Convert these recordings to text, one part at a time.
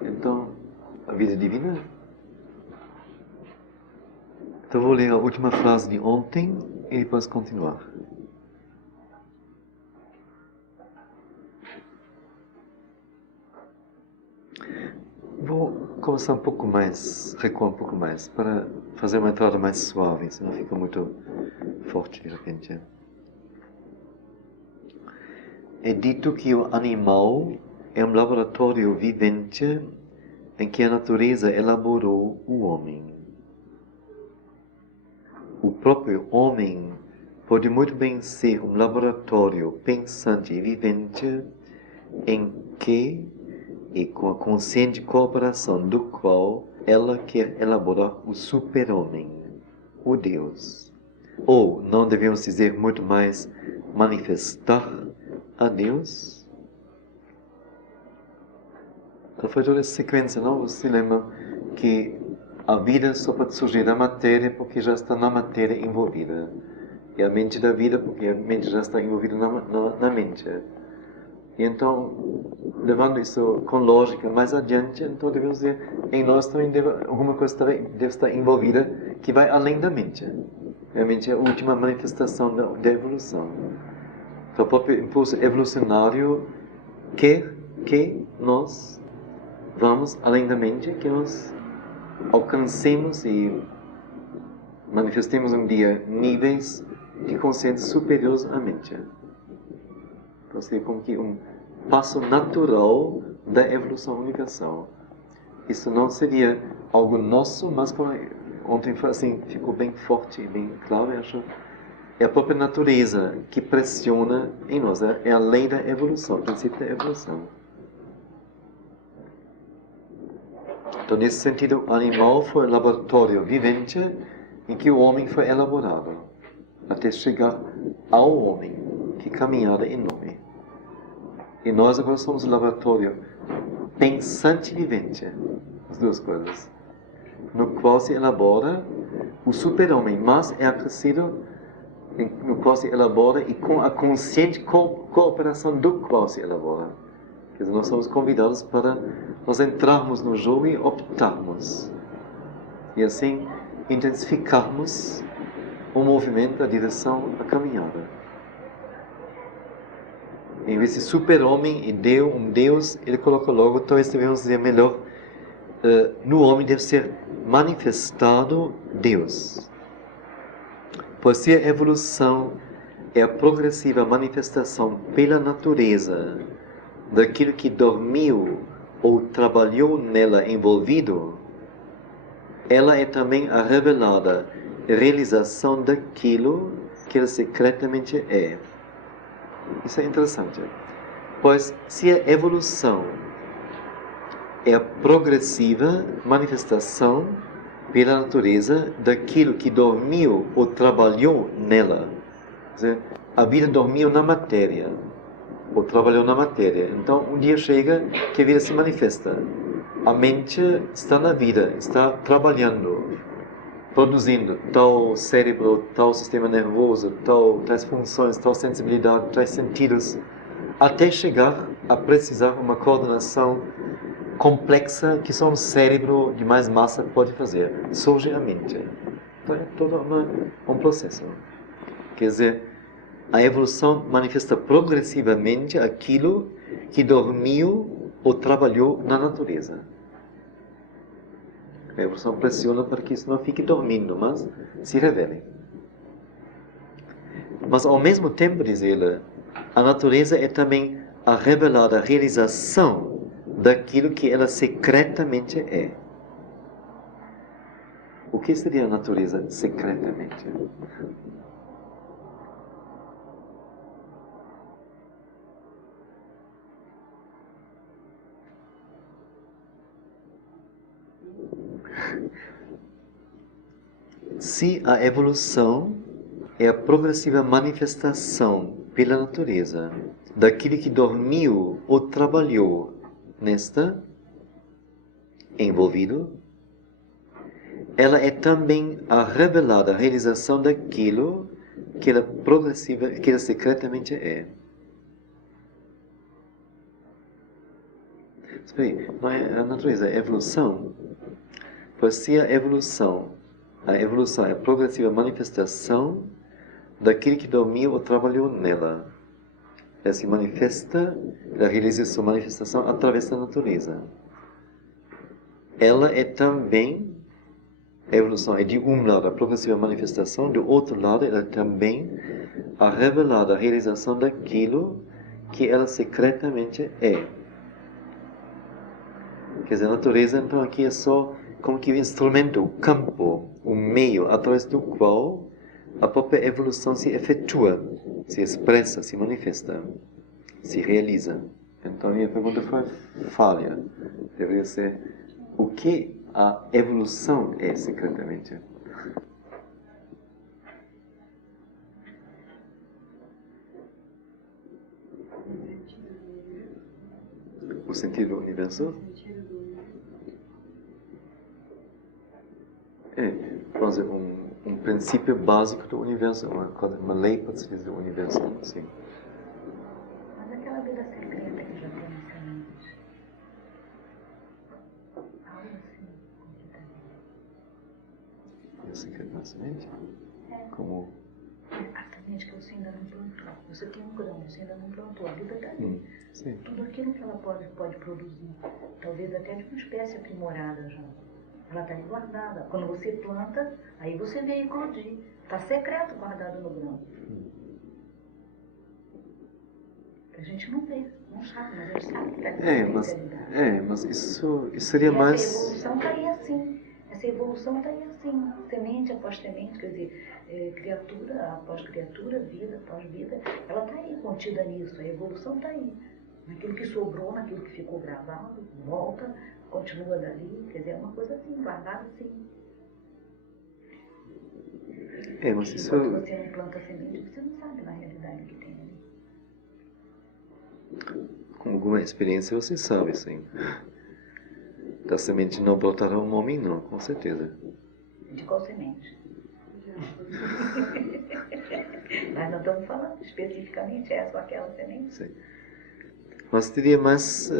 Então, a vida divina. Então vou ler a última frase de ontem e depois continuar. Vou começar um pouco mais, recuar um pouco mais, para fazer uma entrada mais suave, senão fica muito forte de repente. É dito que o animal é um laboratório vivente em que a natureza elaborou o homem. O próprio homem pode muito bem ser um laboratório pensante e vivente em que e com a consciente cooperação do qual ela quer elaborar o super-homem, o Deus. Ou, não devemos dizer muito mais, manifestar a Deus? Então foi toda essa sequência, não? Você se lembra que a vida só pode surgir da matéria porque já está na matéria envolvida. E a mente da vida porque a mente já está envolvida na mente. E então, levando isso com lógica mais adiante, então devemos dizer, em nós também alguma coisa deve estar envolvida que vai além da mente. A mente é a última manifestação da evolução. Então, o próprio impulso evolucionário quer que nós vamos além da mente, que nós alcancemos e manifestemos um dia níveis de consciência superiores à mente. Então, seria como que um passo natural da evolução universal. Isso não seria algo nosso, mas como ontem assim, ficou bem forte e bem claro, eu acho. É a própria natureza que pressiona em nós. É a lei da evolução, o princípio da evolução. Então, nesse sentido, o animal foi um laboratório vivente em que o homem foi elaborado, até chegar ao homem. Que caminhada enorme. E nós agora somos um laboratório pensante e vivente, as duas coisas, no qual se elabora o super-homem, mas é acrescido, no qual se elabora e com a consciente cooperação do qual se elabora. Quer dizer, nós somos convidados para nós entrarmos no jogo e optarmos. E assim intensificarmos o movimento, a direção, a caminhada. Em vez de super-homem e um Deus, ele coloca logo, talvez devemos dizer melhor, no homem deve ser manifestado Deus. Pois se a evolução é a progressiva manifestação pela natureza daquilo que dormiu ou trabalhou nela envolvido, ela é também a revelada realização daquilo que ela secretamente é. Isso é interessante. Pois se a evolução é a progressiva manifestação pela natureza daquilo que dormiu ou trabalhou nela. Quer dizer, a vida dormiu na matéria, ou trabalhou na matéria. Então, um dia chega que a vida se manifesta. A mente está na vida, está trabalhando, produzindo tal cérebro, tal sistema nervoso, tais funções, tal sensibilidade, tais sentidos, até chegar a precisar uma coordenação complexa que só um cérebro de mais massa pode fazer. Surge a mente. Então é todo um processo. Quer dizer, a evolução manifesta progressivamente aquilo que dormiu ou trabalhou na natureza. A evolução pressiona para que isso não fique dormindo, mas se revele. Mas ao mesmo tempo, diz ele, a natureza é também a revelada realização daquilo que ela secretamente é. O que seria a natureza secretamente? Se a evolução é a progressiva manifestação pela natureza daquilo que dormiu ou trabalhou nesta envolvido, ela é também a revelada realização daquilo que ela progressiva, que ela secretamente é. Espera aí, não é a natureza, é a evolução. Pois se a evolução é a progressiva manifestação daquele que dormiu ou trabalhou nela. Ela se manifesta, ela realiza sua manifestação através da natureza. Ela é também, a evolução é de um lado a progressiva manifestação, do outro lado ela é também a revelada realização daquilo que ela secretamente é. Quer dizer, a natureza então aqui é só como que o instrumento, o campo, o meio através do qual a própria evolução se efetua, se expressa, se manifesta, se realiza. Então a minha pergunta foi falha. Deveria ser o que a evolução é secretamente. O sentido do universo? É, vamos dizer, um princípio básico do universo, uma lei, pode-se dizer, do universo, sim. Mas aquela vida secreta que já tem na semente, algo assim, Vida secreta na semente? Como? a semente que você ainda não plantou. Você tem um grão, você ainda não plantou, a vida está ali. Sim. Tudo aquilo que ela pode produzir, talvez até de uma espécie aprimorada já. Ela está aí guardada. Quando você planta, aí você vê eclodir. Está secreto guardado no grão. A gente não vê, não sabe, mas a gente sabe que está em potencialidade. Mas isso seria mais... Essa evolução está aí assim. Essa evolução está aí assim. Semente após semente, quer dizer, criatura após criatura, vida após vida. Ela está aí contida nisso. A evolução está aí. Naquilo que sobrou, naquilo que ficou gravado, volta, continua dali. Quer dizer, é uma coisa assim, guardada assim. Mas isso... Quando você não planta semente, você não sabe na realidade o que tem ali. Com alguma experiência você sabe, sim. Da semente não brotará um homem, não, com certeza. De qual semente? Mas não estamos falando especificamente essa ou aquela semente. Sim. Mas teria mais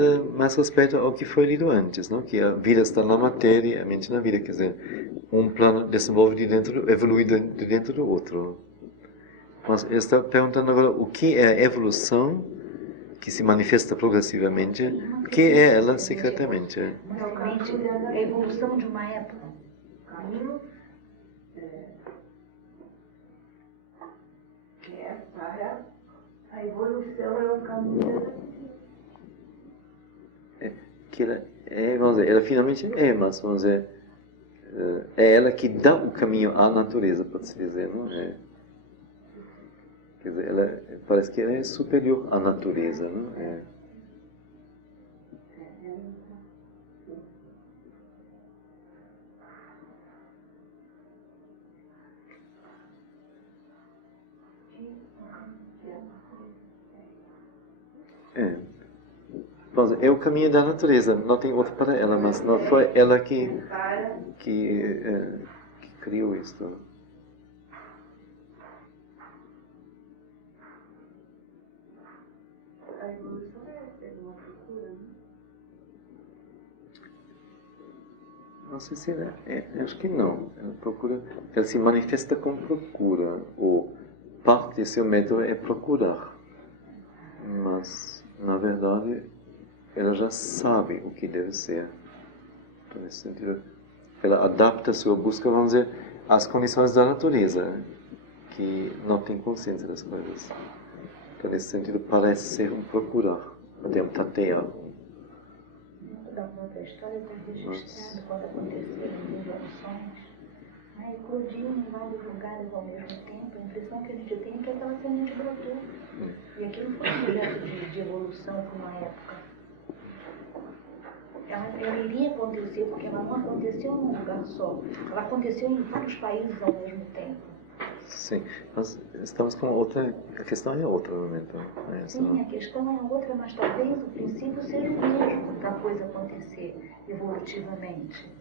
respeito ao que foi lido antes, não? Que a vida está na matéria, a mente na vida, quer dizer, um plano desenvolve de dentro, evolui de dentro do outro. Mas eu estou perguntando agora o que é a evolução que se manifesta progressivamente, o que é ela secretamente? Realmente, a evolução de uma época. Caminho que é para a evolução, é o caminho Que ela vamos dizer, ela finalmente mas vamos dizer, é ela que dá o caminho à natureza, pode-se dizer, não é? Quer dizer, ela, parece que ela é superior à natureza, não é? É o caminho da natureza, não tem outro para ela, mas não foi ela que criou isto. a evolução é uma procura, né? Não sei se ela acho que não. Ela se manifesta com procura, ou parte de seu método é procurar. Mas, na verdade, ela já sabe o que deve ser. Então, nesse sentido, ela adapta a sua busca, vamos dizer, às condições da natureza, que não tem consciência das coisas. Então, nesse sentido, parece ser um procurar, até um tatear. Dentro da própria história está registrado quando aconteceram as evoluções. Eclodiu em vários lugares ao mesmo tempo. A impressão que a gente tem é que aquela semente brotou. E aquilo foi um projeto de evolução por uma época. Ela iria acontecer, porque ela não aconteceu num lugar só. Ela aconteceu em vários países ao mesmo tempo. Sim, nós estamos com outra... A questão é outra, no momento. Sim, a questão é outra, mas talvez o princípio seja o mesmo para a coisa acontecer evolutivamente.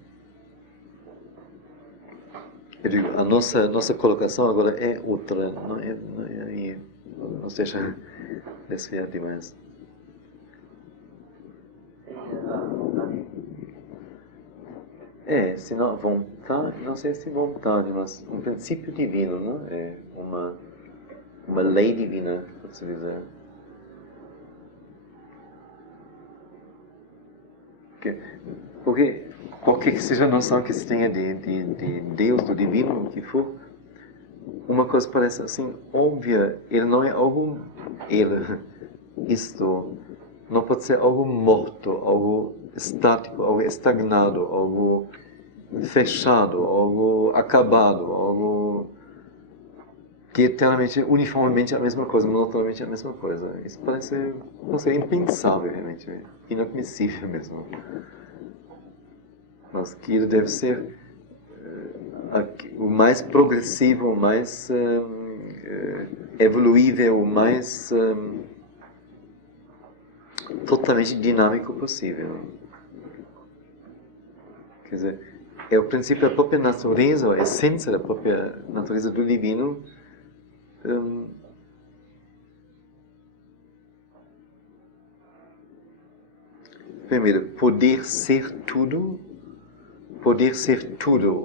Eu digo, a nossa colocação agora é outra, não é aí, ou seja, desviar demais. se não vontade, não sei se vontade, mas um princípio divino, não? É uma lei divina, pode-se dizer. Porque qualquer que seja a noção que se tenha de Deus, do divino, o que for, uma coisa parece assim óbvia, ele não é algo, isto não pode ser algo morto, algo estático, algo estagnado, algo fechado, algo acabado, algo que eternamente, uniformemente é a mesma coisa, monotonamente é a mesma coisa. Isso parece, não sei, impensável realmente, inadmissível mesmo. Mas que ele deve ser o mais progressivo, o mais evoluível, o mais totalmente dinâmico possível. Quer dizer, é o princípio da própria natureza, a essência da própria natureza do divino. Primeiro, poder ser tudo,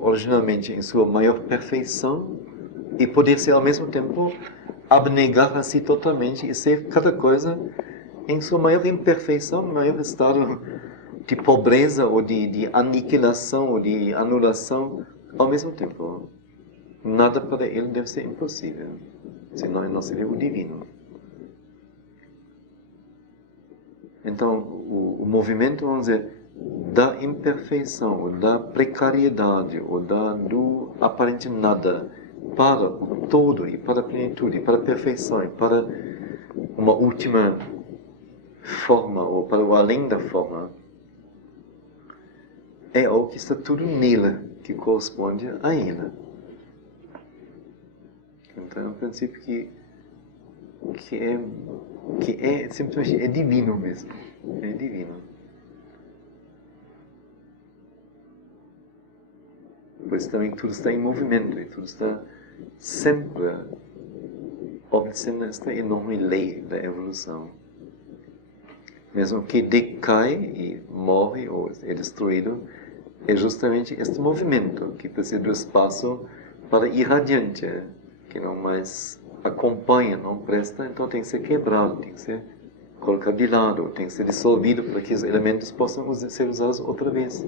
originalmente em sua maior perfeição, e poder ser ao mesmo tempo abnegar a si totalmente e ser cada coisa em sua maior imperfeição, maior estado de pobreza ou de aniquilação ou de anulação ao mesmo tempo. Nada para ele deve ser impossível, senão ele não seria o divino. Então, o movimento, vamos dizer, da imperfeição, ou da precariedade, ou do aparente nada, para o todo, e para a plenitude, e para a perfeição, e para uma última forma, ou para o além da forma, é algo que está tudo nele, que corresponde a ele. Então é um princípio que é simplesmente é divino mesmo. É divino. Por isso também tudo está em movimento e tudo está sempre obedecendo esta enorme lei da evolução. Mesmo que decai e morre ou é destruído, é justamente este movimento que precisa do espaço para ir adiante, que não mais acompanha, não presta, então tem que ser quebrado, tem que ser colocado de lado, tem que ser dissolvido para que os elementos possam ser usados outra vez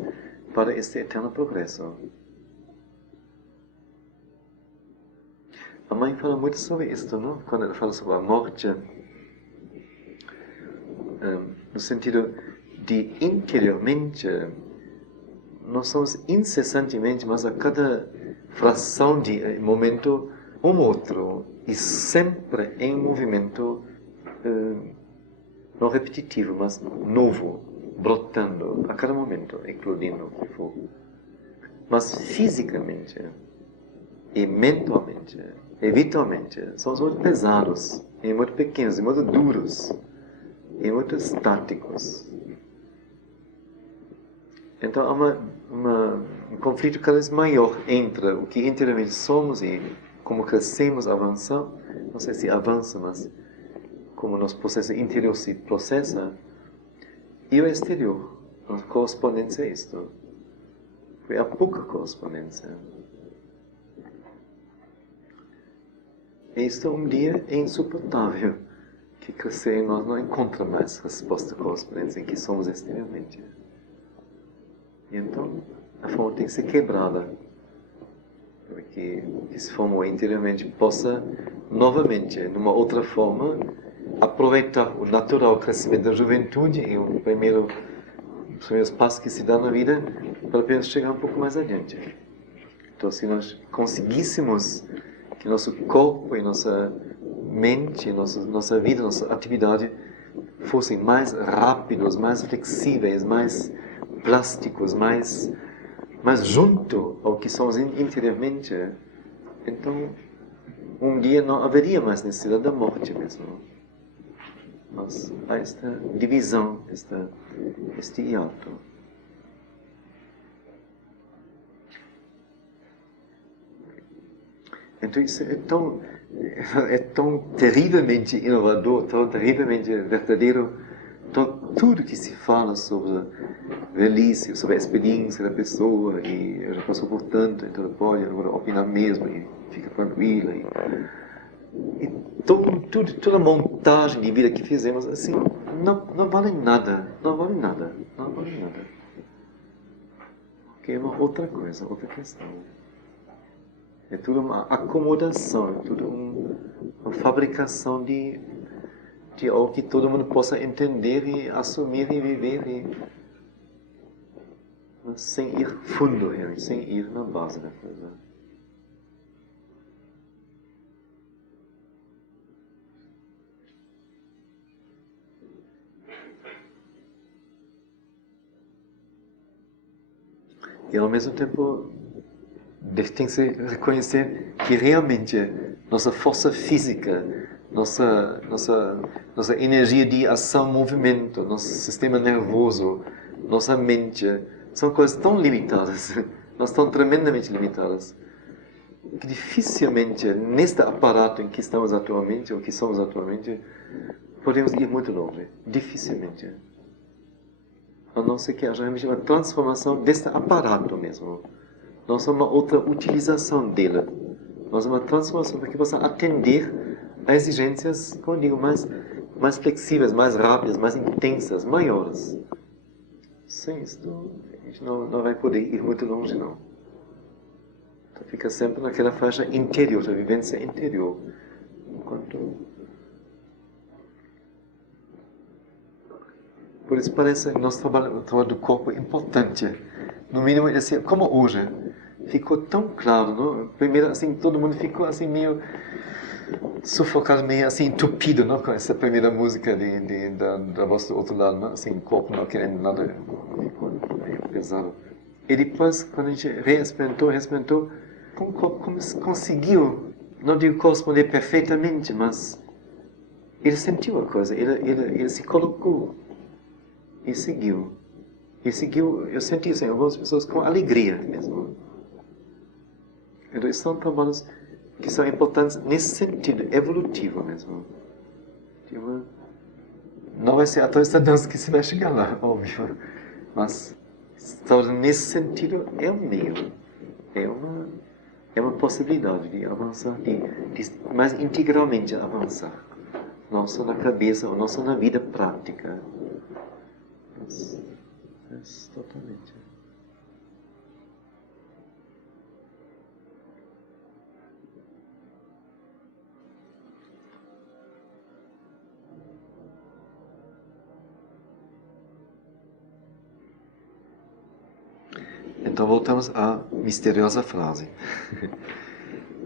para este eterno progresso. A mãe fala muito sobre isto, não? Quando ela fala sobre a morte, no sentido de interiormente, nós somos incessantemente, mas a cada fração de momento, outro, e sempre em movimento, não repetitivo, mas novo, brotando, a cada momento, eclodindo o que for. Mas fisicamente, e mentalmente, e vitalmente, somos muito pesados, e muito pequenos, e muito duros, e muito estáticos. Então há um conflito cada vez maior entre o que interiormente somos e como crescemos, avançamos, não sei se avança, mas como nosso processo interior se processa, e o exterior, a correspondência a isto. Há pouca correspondência. E isto um dia é insuportável, que crescer em nós não encontra mais resposta à correspondência em que somos exteriormente. E então, a forma tem que ser quebrada, para que o que se formou interiormente possa, novamente, numa outra forma, aproveitar o natural crescimento da juventude e os primeiros passos que se dá na vida para apenas chegar um pouco mais adiante. Então, se nós conseguíssemos que nosso corpo e nossa mente, nossa vida, nossa atividade fossem mais rápidos, mais flexíveis, mais plásticos, mais junto ao que somos interiormente, então um dia não haveria mais necessidade da morte mesmo. Mas há esta divisão, este hiato. Então isso é tão terrivelmente inovador, tão terrivelmente verdadeiro, Então, tudo que se fala sobre velhice, sobre a experiência da pessoa, e já passou por tanto, então pode agora opinar mesmo, e fica tranquila. E toda a montagem de vida que fizemos, assim, não vale nada. Não vale nada. Não vale nada. Porque é uma outra coisa, outra questão. É tudo uma acomodação, é tudo uma fabricação de algo que todo mundo possa entender e assumir e viver, mas sem ir fundo, sem ir na base da coisa. E ao mesmo tempo tem que se reconhecer que realmente nossa força física, nossa energia de ação, movimento, nosso sistema nervoso, nossa mente, são coisas tão limitadas, nós estamos tremendamente limitadas, que dificilmente, neste aparato em que estamos atualmente, ou que somos atualmente, podemos ir muito longe. Dificilmente. A não ser que haja realmente uma transformação deste aparato mesmo. Não só uma outra utilização dele, mas uma transformação para que possa atender a exigências, como eu digo, mais flexíveis, mais rápidas, mais intensas, maiores. Sem isso, a gente não vai poder ir muito longe, não. Então fica sempre naquela faixa interior, da vivência interior. Enquanto... Por isso parece que o nosso trabalho do corpo é importante. No mínimo, assim, como hoje, ficou tão claro, não? Primeiro, assim, todo mundo ficou assim meio sufocado, meio assim entupido, não? Com essa primeira música da voz do outro lado, não? Assim, o corpo não querendo nada, ficou meio pesado. E depois, quando a gente reexperimentou, o corpo conseguiu, não digo corresponder perfeitamente, mas ele sentiu a coisa, ele se colocou e seguiu. E seguiu, eu senti isso em algumas pessoas com alegria mesmo. Então, são trabalhos que são importantes nesse sentido, evolutivo mesmo. Não vai ser através da dança que se vai chegar lá, óbvio. Mas, nesse sentido, é um meio. É uma possibilidade de avançar, de mais integralmente avançar. Não só na cabeça, ou não só na vida prática. Mas totalmente. Então voltamos à misteriosa frase.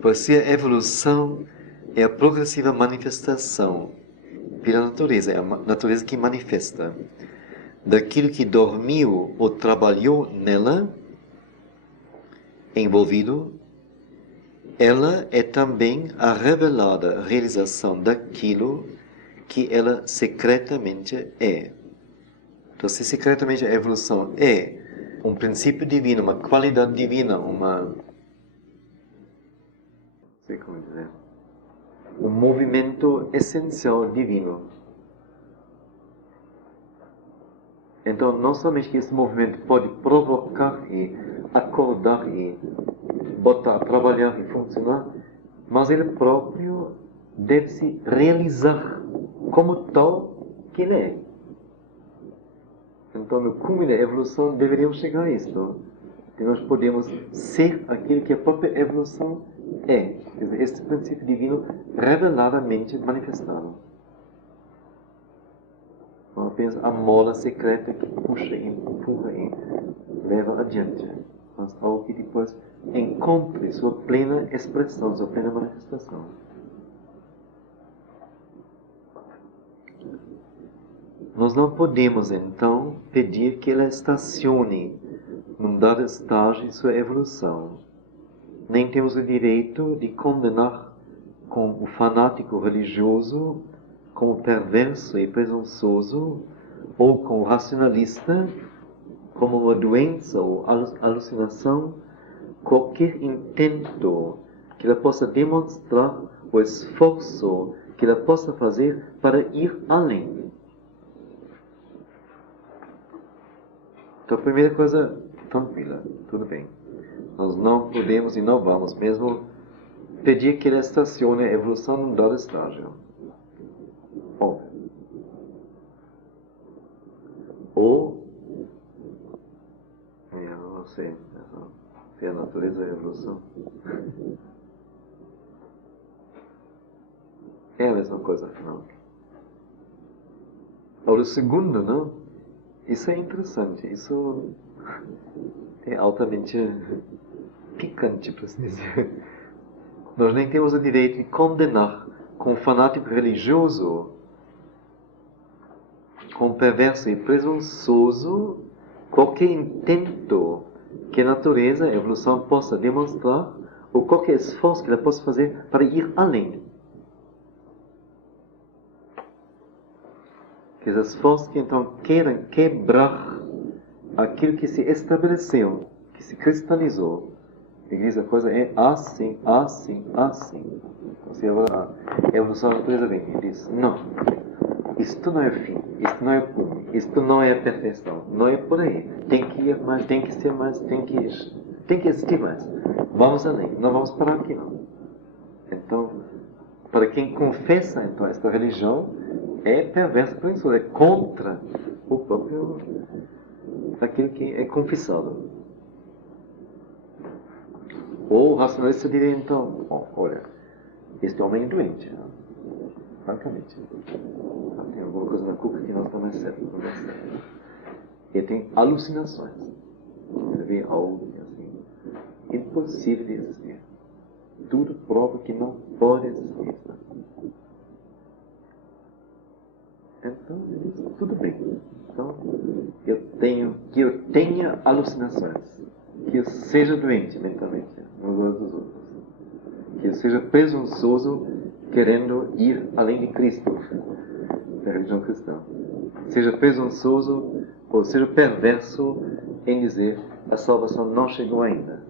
Pois se a evolução é a progressiva manifestação pela natureza, é a natureza que manifesta daquilo que dormiu ou trabalhou nela, envolvido, ela é também a revelada realização daquilo que ela secretamente é. Então, se secretamente a evolução é um princípio divino, uma qualidade divina, não sei como dizer, um movimento essencial divino. Então, não somente que esse movimento pode provocar e acordar e botar a trabalhar e funcionar, mas ele próprio deve se realizar como tal que ele é. Então, no cume da evolução, deveríamos chegar a isto. Que nós podemos ser aquilo que a própria evolução é. Quer dizer, este princípio divino reveladamente manifestado. Não apenas a mola secreta que puxa, empurra e leva adiante, mas algo que depois encontre sua plena expressão, sua plena manifestação. Nós não podemos, então, pedir que ela estacione num dado estágio em sua evolução. Nem temos o direito de condenar com o fanático religioso como perverso e presunçoso, ou como racionalista, como uma doença ou alucinação, qualquer intento que ela possa demonstrar o esforço que ela possa fazer para ir além. Então, a primeira coisa, tranquila, tudo bem. Nós não podemos e não vamos mesmo pedir que ele estacione a evolução num dado estágio. Ou, eu não sei, se é a natureza e a evolução. É a mesma coisa, afinal. Agora, o segundo, não? Isso é interessante, isso é altamente picante, para assim dizer. Nós nem temos o direito de condenar com um fanático religioso, com um perverso e presunçoso, qualquer intento que a natureza, a evolução, possa demonstrar, ou qualquer esforço que ela possa fazer para ir além. Que os esforços que então queiram quebrar aquilo que se estabeleceu, que se cristalizou. A igreja, a coisa é assim, assim, assim. Então, se agora a evolução da natureza vem e diz, não, isto não é o fim, isto não é o cume, isto não é a perfeição, não é por aí. Tem que ir mais, tem que ser mais, tem que existir mais. Vamos além, não vamos parar aqui não. Então, para quem confessa então esta religião, é perverso por isso, é contra o próprio aquilo que é confessado. Ou o racionalista diria então, bom, olha, este homem é doente, francamente. Tem alguma coisa na cuca que não está mais certo, não dá certo. Ele tem alucinações. Ele vê algo assim, impossível de existir. Tudo prova que não pode existir. Então, ele diz, tudo bem. Então, que eu tenha alucinações. Que eu seja doente mentalmente, nos olhos dos outros. Que eu seja presunçoso querendo ir além de Cristo, da religião cristã. Seja presunçoso ou seja perverso em dizer a salvação não chegou ainda.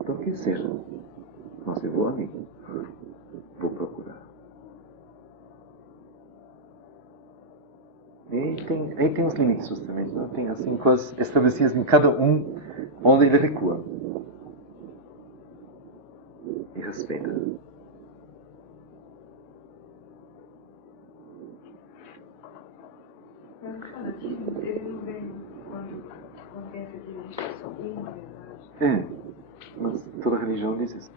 Então, que seja. Não se vou a mim. Vou procurar. E aí tem os limites, justamente. Não? Tem assim, coisas estabelecidas em cada um onde ele recua. E respeita. Mas o fanatismo dele não vem quando pensa que existe só uma verdade. É, mas toda religião diz isso.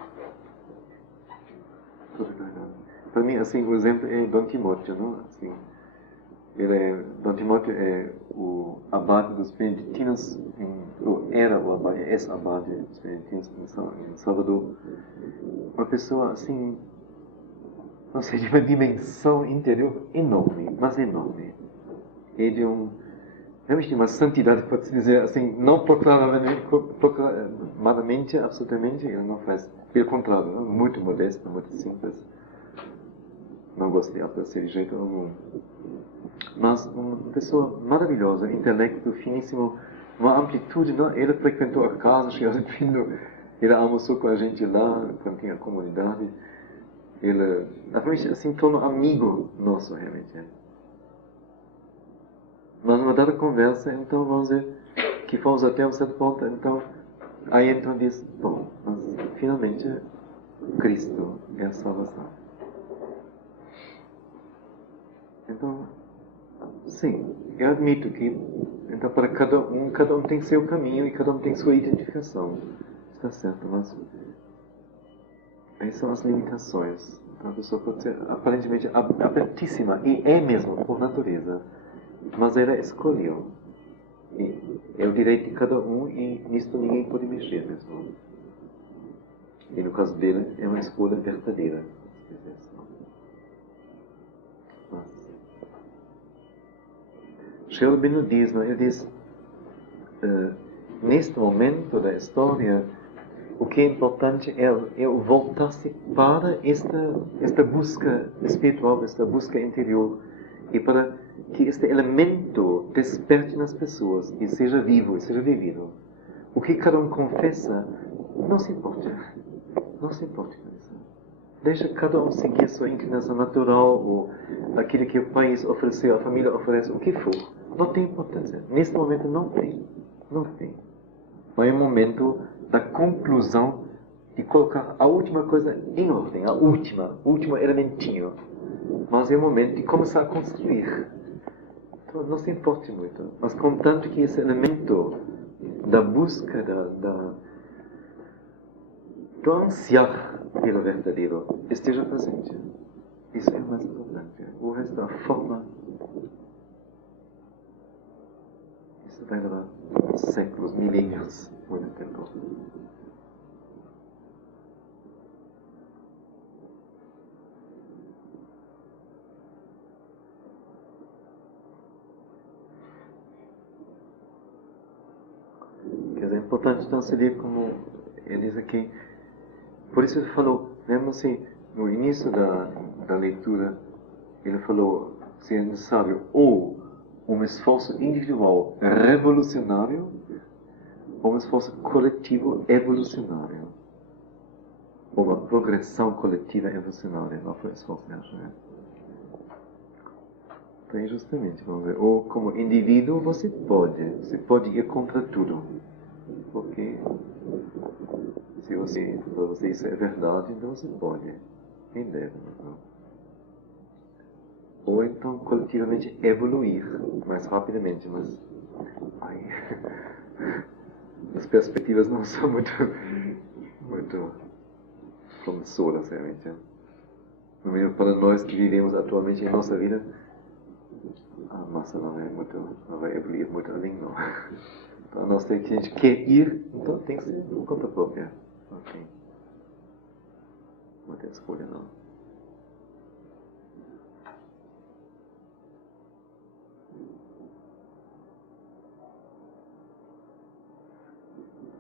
Toda religião. Para mim, assim, o exemplo é Dom Timóteo, não? Assim, Dom Timóteo é o abade dos beneditinos, era o abade, ex-abade dos beneditinos em Salvador. Uma pessoa, assim, não sei, de uma dimensão interior enorme, mas enorme. É de realmente de uma santidade, pode-se dizer, assim, não proclamadamente, absolutamente, ele não faz. Pelo contrário, muito modesto, muito simples. Não gosto de aparecer de jeito algum. Mas uma pessoa maravilhosa, intelecto finíssimo, uma amplitude, não? Ele frequentou a casa, chegou ao fim ele almoçou com a gente lá, quando tinha a comunidade. Ele, realmente, assim, tornou amigo nosso, realmente. Mas numa dada conversa, então vamos dizer que fomos até um certo ponto, então, aí então diz, bom, mas finalmente Cristo é a salvação. Então, sim, eu admito que, então para cada um tem seu caminho e cada um tem sua identificação. Está certo, mas aí são as limitações. Então a pessoa pode ser aparentemente abertíssima, e é mesmo, por natureza. Mas ela escolheu. E é o direito de cada um e nisso ninguém pode mexer mesmo. E no caso dele é uma escolha verdadeira. Sheldon Bino diz, não? Ele diz, neste momento da história, o que é importante é voltar-se para esta busca espiritual, esta busca interior, e para que este elemento desperte nas pessoas e seja vivo, e seja vivido. O que cada um confessa, não se importa. Não se importa com isso. Deixa cada um seguir sua inclinação natural, ou aquilo que o país ofereceu, a família oferece, o que for. não tem importância. Nesse momento não tem. Não tem. Mas é o momento da conclusão de colocar a última coisa em ordem, o último elementinho. Mas é o momento de começar a construir. Então, não se importe muito. Mas contanto que esse elemento da busca, do ansiar pelo verdadeiro esteja presente. Isso é o mais importante. O resto da forma, isso vai levar séculos, milênios, muito tempo. Quer dizer, é importante então se ver como ele diz aqui. Por isso ele falou, lembra-se, no início da leitura, ele falou se é necessário ou um esforço individual revolucionário ou um esforço coletivo evolucionário. Ou uma progressão coletiva evolucionária. Não foi esforço mesmo, né? Então, justamente, vamos ver. Ou como indivíduo você pode ir contra tudo. Porque se para você isso é verdade, então você pode. Quem deve, não? Ou então coletivamente evoluir mais rapidamente, mas as perspectivas não são muito promissoras realmente. No meio para nós que vivemos atualmente em nossa vida, a massa não vai evoluir muito além, não. Então nós temos que a gente quer ir, então tem que ser por conta própria. Ok. Não tem escolha, não.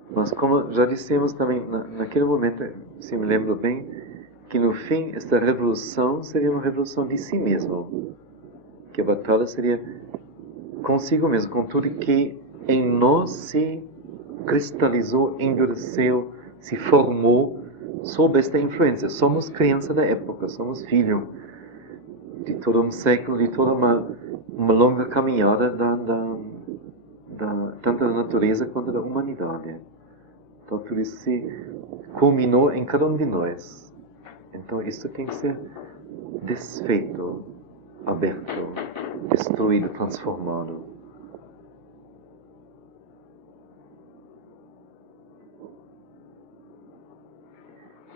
Mas como já dissemos também, naquele momento, se me lembro bem, que no fim esta revolução seria uma revolução de si mesmo. Que a batalha seria consigo mesmo, com tudo que em nós se cristalizou, endureceu, se formou sob esta influência. Somos criança da época, somos filho de todo um século, de toda uma longa caminhada tanto da natureza quanto da humanidade. Então tudo isso se culminou em cada um de nós. Então isso tem que ser desfeito, aberto, destruído, transformado.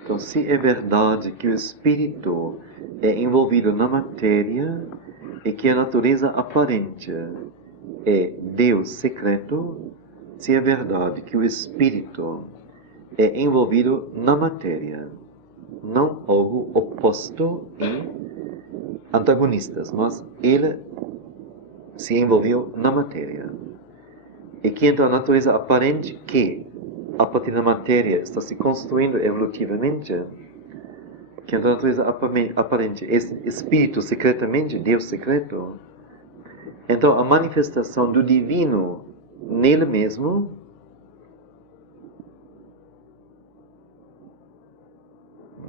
Então, se é verdade que o espírito é envolvido na matéria e que a natureza aparente é Deus secreto, se é verdade que o espírito é envolvido na matéria, não algo oposto e antagonistas, mas ele se envolveu na matéria. E que então a natureza aparente que a partir da matéria está se construindo evolutivamente, que então a natureza aparente é espírito secretamente, Deus secreto, então a manifestação do divino nele mesmo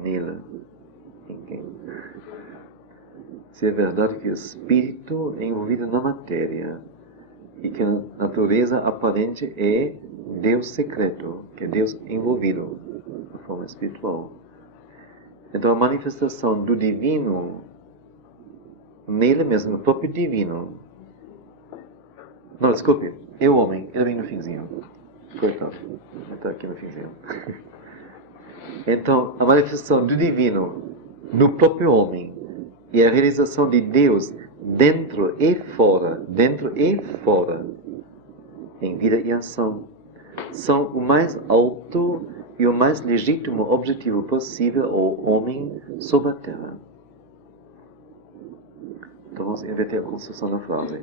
em quem? Se é verdade que o espírito é envolvido na matéria e que a natureza aparente é Deus secreto, que é Deus envolvido de forma espiritual. Então a manifestação do divino nele mesmo, no próprio divino. Não, desculpe, é o homem, ele vem no finzinho. Coitado, ele está aqui no finzinho. Então a manifestação do divino no próprio homem e a realização de Deus dentro e fora, em vida e ação, são o mais alto e o mais legítimo objetivo possível ao homem sobre a terra. Então vamos inverter a construção da frase.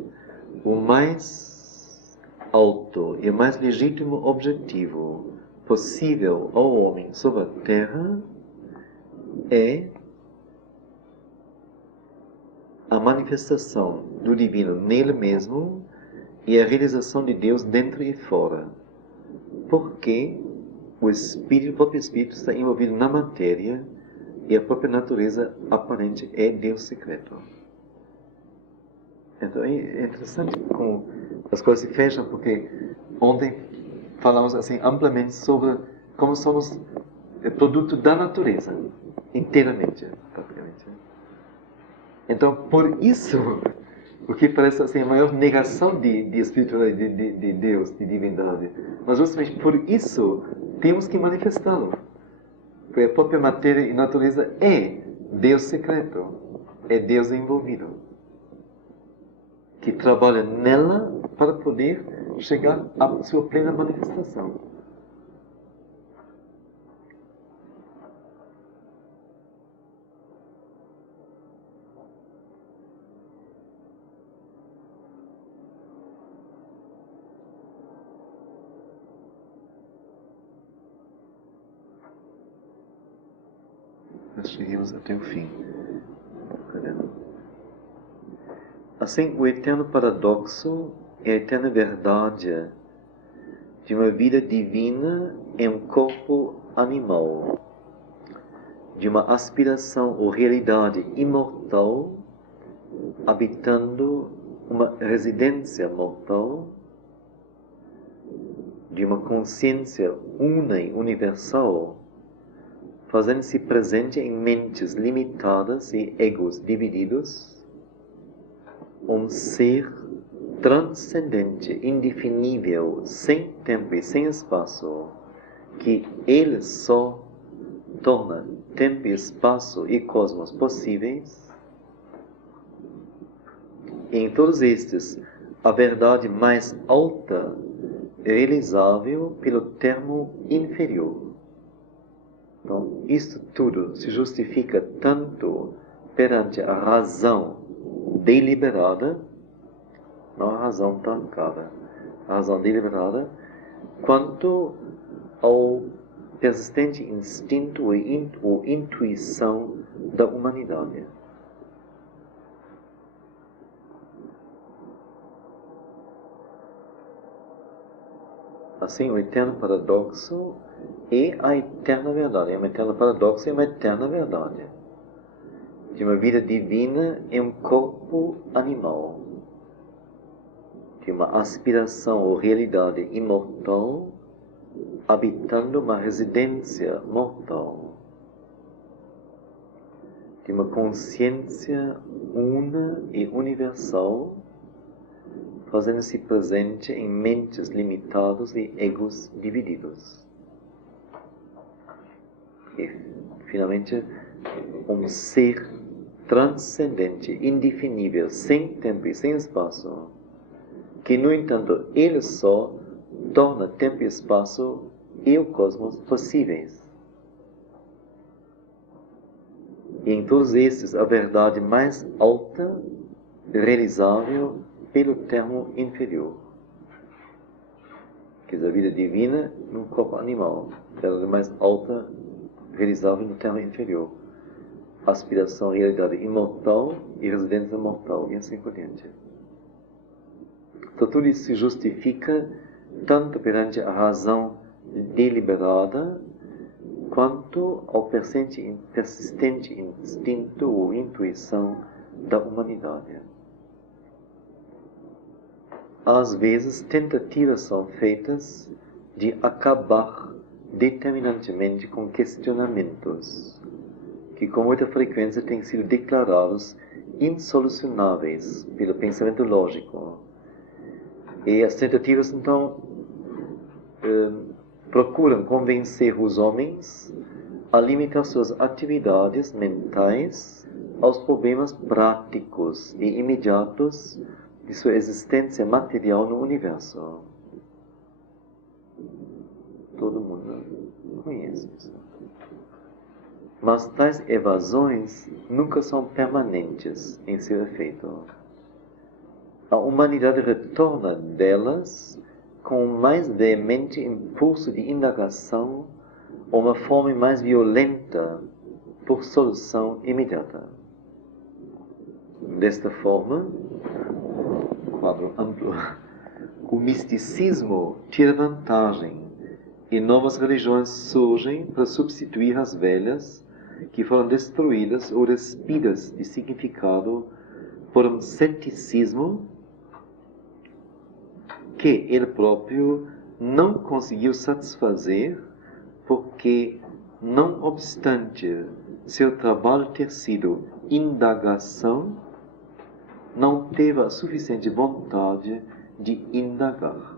O mais alto e o mais legítimo objetivo possível ao homem sobre a terra é a manifestação do divino nele mesmo e a realização de Deus dentro e fora. Porque o próprio Espírito está envolvido na matéria e a própria natureza aparente é Deus secreto. Então é interessante como as coisas se fecham, porque ontem falamos assim amplamente sobre como somos produto da natureza, inteiramente, praticamente. Então, por isso, o que parece assim a maior negação de espiritualidade, de Deus, de divindade, mas justamente por isso temos que manifestá-lo. Porque a própria matéria e natureza é Deus secreto, é Deus envolvido, que trabalha nela para poder chegar à sua plena manifestação. Nós chegamos até o fim. Assim, o eterno paradoxo é a eterna verdade de uma vida divina em um corpo animal, de uma aspiração ou realidade imortal habitando uma residência mortal, de uma consciência una e universal fazendo-se presente em mentes limitadas e egos divididos, um ser transcendente, indefinível, sem tempo e sem espaço, que ele só torna tempo, espaço e cosmos possíveis. E em todos estes, a verdade mais alta realizável pelo termo inferior. Então, isto tudo se justifica tanto perante a razão deliberada, não a razão trancada, a razão deliberada, quanto ao persistente instinto ou intuição da humanidade. Assim, o eterno paradoxo é a eterna verdade. É um eterno paradoxo e uma eterna verdade. De uma vida divina em um corpo animal. De uma aspiração ou realidade imortal habitando uma residência mortal. De uma consciência una e universal fazendo-se presente em mentes limitadas e egos divididos. E, finalmente, um ser transcendente, indefinível, sem tempo e sem espaço, que, no entanto, ele só torna tempo e espaço e o cosmos possíveis. E em todos estes, a verdade mais alta, realizável pelo termo inferior, que é a vida divina num corpo animal, a verdade mais alta, realizável no termo inferior, aspiração, realidade imortal e residência mortal, e assim por diante. Então tudo isso se justifica tanto perante a razão deliberada, quanto ao persistente instinto ou intuição da humanidade. Às vezes, tentativas são feitas de acabar determinantemente com questionamentos que com muita frequência têm sido declarados insolucionáveis pelo pensamento lógico. E as tentativas, então, procuram convencer os homens a limitar suas atividades mentais aos problemas práticos e imediatos de sua existência material no universo. Todo mundo conhece isso. Mas tais evasões nunca são permanentes em seu efeito. A humanidade retorna delas com um mais veemente impulso de indagação ou uma fome mais violenta por solução imediata. Desta forma, quadro amplo, o misticismo tira vantagem e novas religiões surgem para substituir as velhas que foram destruídas ou despidas de significado por um ceticismo que ele próprio não conseguiu satisfazer, porque, não obstante seu trabalho ter sido indagação, não teve a suficiente vontade de indagar.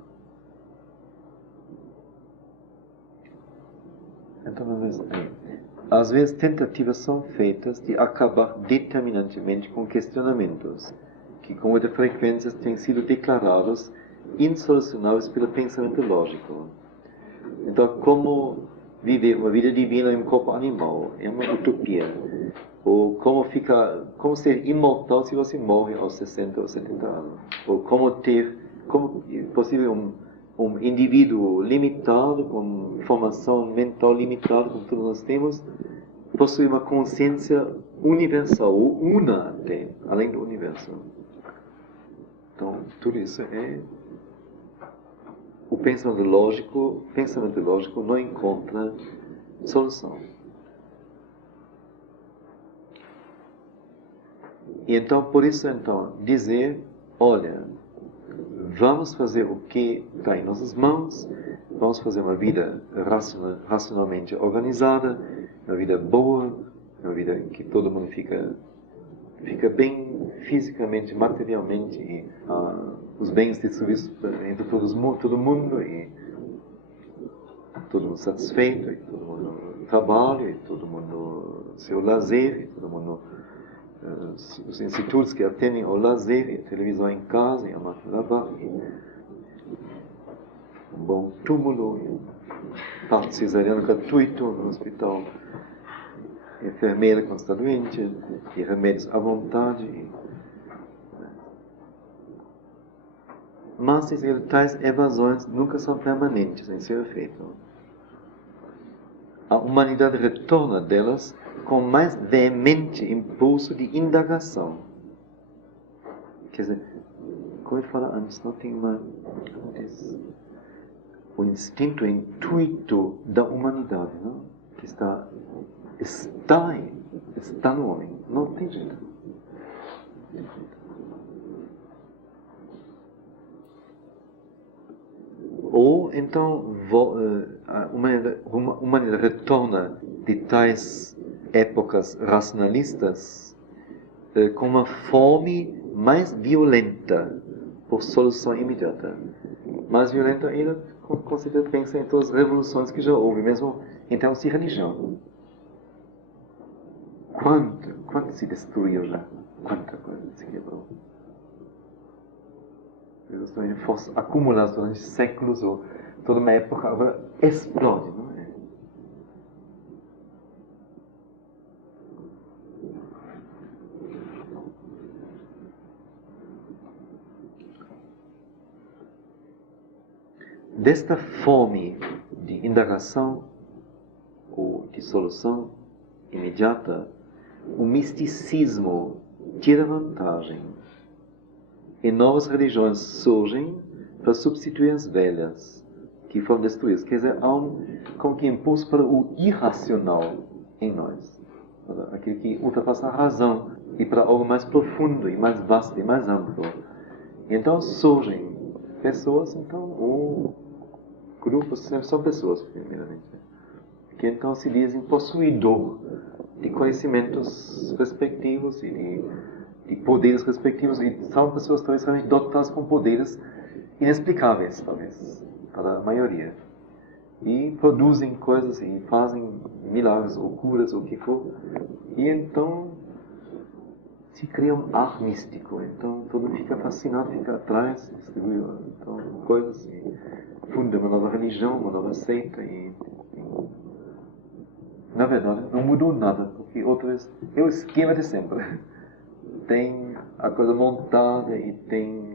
Então, às vezes tentativas são feitas de acabar determinantemente com questionamentos, que com muita frequência têm sido declarados insolucionáveis pelo pensamento lógico. Então, como viver uma vida divina em um corpo animal é uma utopia. Ou como ser imortal se você morre aos 60 ou 70 anos. Ou como é possível um indivíduo limitado, com formação mental limitada, como todos nós temos, possuir uma consciência universal, ou una até, além do universo. Então, tudo isso é... O pensamento lógico não encontra solução. E então, por isso, dizer, olha, vamos fazer o que está em nossas mãos, vamos fazer uma vida racionalmente organizada, uma vida boa, uma vida em que todo mundo fica bem fisicamente, materialmente, e os bens distribuídos entre todo mundo, e todo mundo satisfeito, e todo mundo trabalha, e todo mundo seu lazer, e todo mundo os institutos que atendem ao lazer, e a televisão em casa, e a máquina de lavar, e um bom túmulo, e parto cesariano gratuito no hospital, enfermeira quando está doente, e remédios à vontade. Mas tais evasões nunca são permanentes em seu efeito. A humanidade retorna delas com mais veemente impulso de indagação. Quer dizer, como eu falei antes, não tem o instinto, o intuito da humanidade, não? Que está no homem, não tem jeito. Ou então a humanidade retorna de tais épocas racionalistas com uma fome mais violenta por solução imediata. Mais violenta ainda, com certeza, pensa em todas as revoluções que já houve, mesmo em termos de religião. Quanto se destruiu já? Quanta coisa se quebrou? Forças acumuladas durante séculos, ou toda uma época, agora explode, não é? Desta fome de indagação ou de solução imediata, o misticismo tira vantagem. E novas religiões surgem para substituir as velhas, que foram destruídas. Quer dizer, há como que impulso para o irracional em nós. Aquilo que ultrapassa a razão, e para algo mais profundo, e mais vasto, e mais amplo. E então surgem pessoas, ou grupos, são pessoas, primeiramente, que então se dizem possuidor de conhecimentos respectivos e de poderes respectivos, e são pessoas talvez realmente dotadas com poderes inexplicáveis, talvez, para a maioria. E produzem coisas e fazem milagres ou curas ou o que for. E então se cria um ar místico. Então todo mundo fica fascinado, fica atrás, distribui coisas, e funda uma nova religião, uma nova seita. E na verdade não mudou nada, porque outra vez é o esquema de sempre. Tem a coisa montada, e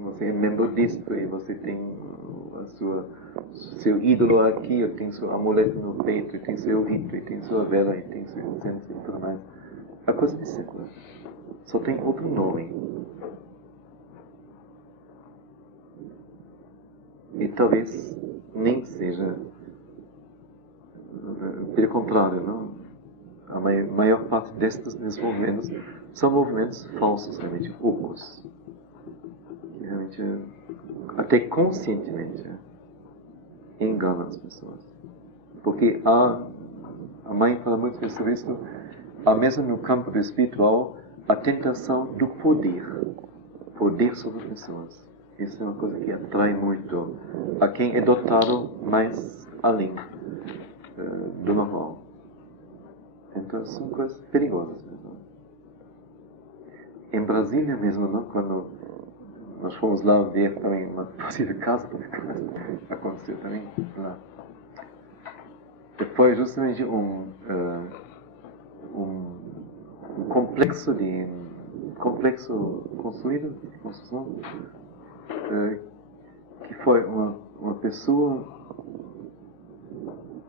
você é membro disto, e você tem seu ídolo aqui, e tem seu amuleto no peito, e tem seu rito, e tem sua vela, e tem seu incenso e tudo mais. A coisa de sempre. Só tem outro nome. E talvez nem seja, pelo contrário, não? A maior parte desses movimentos são movimentos falsos, realmente ocos. Que realmente até conscientemente, engana as pessoas. Porque a mãe fala muito sobre isso, há mesmo no campo do espiritual, a tentação do poder sobre as pessoas. Isso é uma coisa que atrai muito a quem é dotado mais além do normal. Então são coisas perigosas mesmo. Em Brasília mesmo, não? Quando nós fomos lá ver também uma possível casa, aconteceu também lá. Foi justamente um complexo construído, construção, que foi uma pessoa,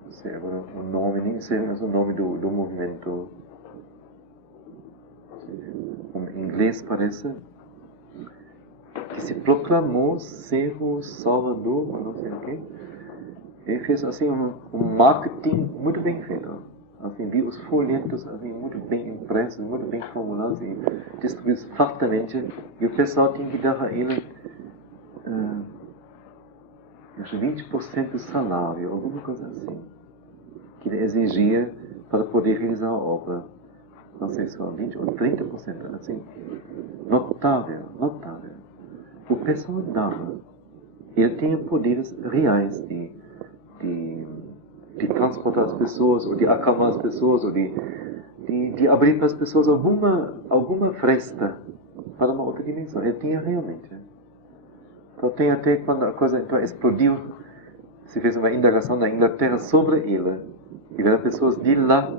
não sei agora o nome, nem sei mais o nome do movimento, em inglês parece, que se proclamou ser o Salvador, não sei o quê. Ele fez assim um marketing muito bem feito. Assim, vi os folhetos assim, muito bem impressos, muito bem formulados e distribuídos fartamente. E o pessoal tinha que dar a ele 20% do salário, alguma coisa assim, que ele exigia para poder realizar a obra. Não sei se foi 20% ou 30%, assim, notável. O pessoal dava. Ele tinha poderes reais de transportar as pessoas, ou de acalmar as pessoas, ou de abrir para as pessoas alguma fresta para uma outra dimensão. Ele tinha realmente. Então tem até quando a coisa então explodiu, se fez uma indagação na Inglaterra sobre ele. E eram pessoas de lá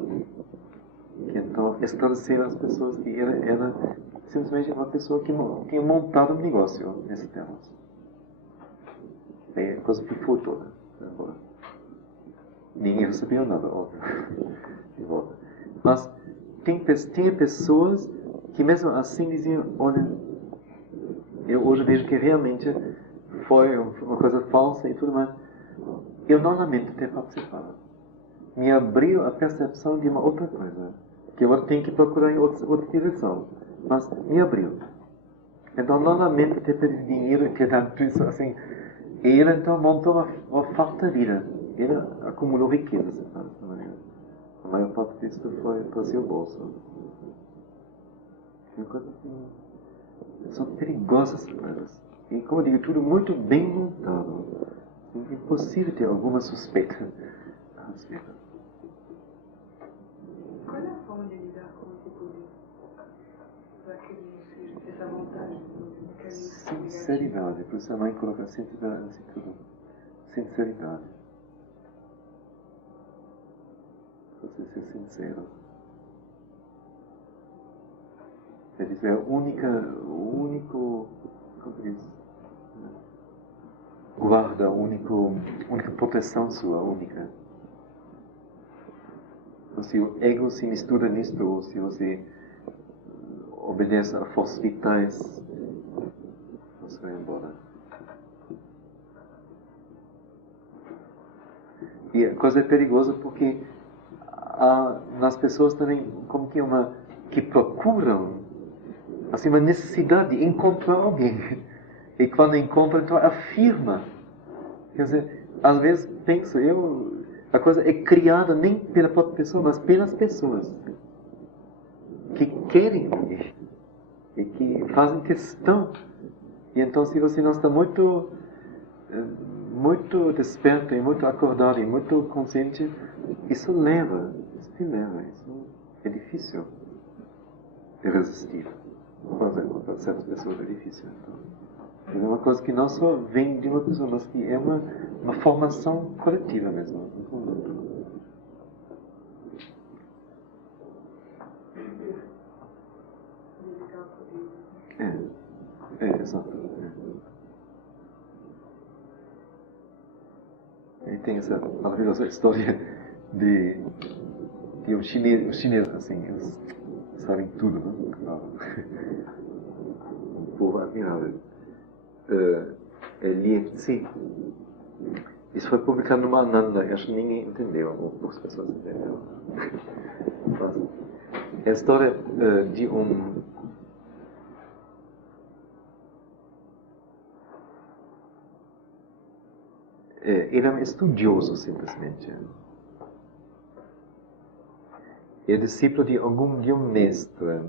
que então esclareceram as pessoas que ele era simplesmente uma pessoa que tinha montado um negócio nesse termos. É a coisa que foi toda. Ninguém recebeu nada, óbvio, de volta. Mas tinha pessoas que mesmo assim diziam, olha, eu hoje vejo que realmente foi uma coisa falsa e tudo mais. Eu não lamento ter participado. Me abriu a percepção de uma outra coisa, que eu tenho que procurar em outra direção. Mas me abriu. Então não lamento ter perdido dinheiro e ter dado tudo isso assim. E ele então montou uma farta vida. Ele acumulou riquezas, dessa maneira. A maior parte disso foi para o seu bolso. É uma coisa assim. São perigosas coisas. E, como eu digo, tudo muito bem montado. É impossível ter alguma suspeita a respeito. Qual é a forma de lidar com esse poder? Para que ele seja essa vontade? Sinceridade. Por isso a mãe coloca sinceridade assim tudo. Sinceridade. Você ser sincero. Quer dizer, o único, como diz? Guarda, a única proteção sua, única. Se o ego se mistura nisto, ou se você obedece a forças vitais, você vai embora. E a coisa é perigosa porque há nas pessoas também como que procuram assim, uma necessidade de encontrar alguém. E quando encontra, então afirma. Quer dizer, às vezes penso, a coisa é criada nem pela própria pessoa, mas pelas pessoas que querem alguém e que fazem questão. E então, se você não está muito desperto e muito acordado e muito consciente, isso é difícil de resistir. Para certas pessoas é difícil. Então, é uma coisa que não só vem de uma pessoa, mas que é uma formação coletiva mesmo. Exato. E tem essa maravilhosa história de os chineses, assim, eles sabem tudo, não? Claro. Um povo admirável. Sim. Isso foi publicado numa Ananda, acho que ninguém entendeu, ou poucas pessoas entenderam. Mas é a história de ele é um estudioso, simplesmente. É discípulo de um mestre.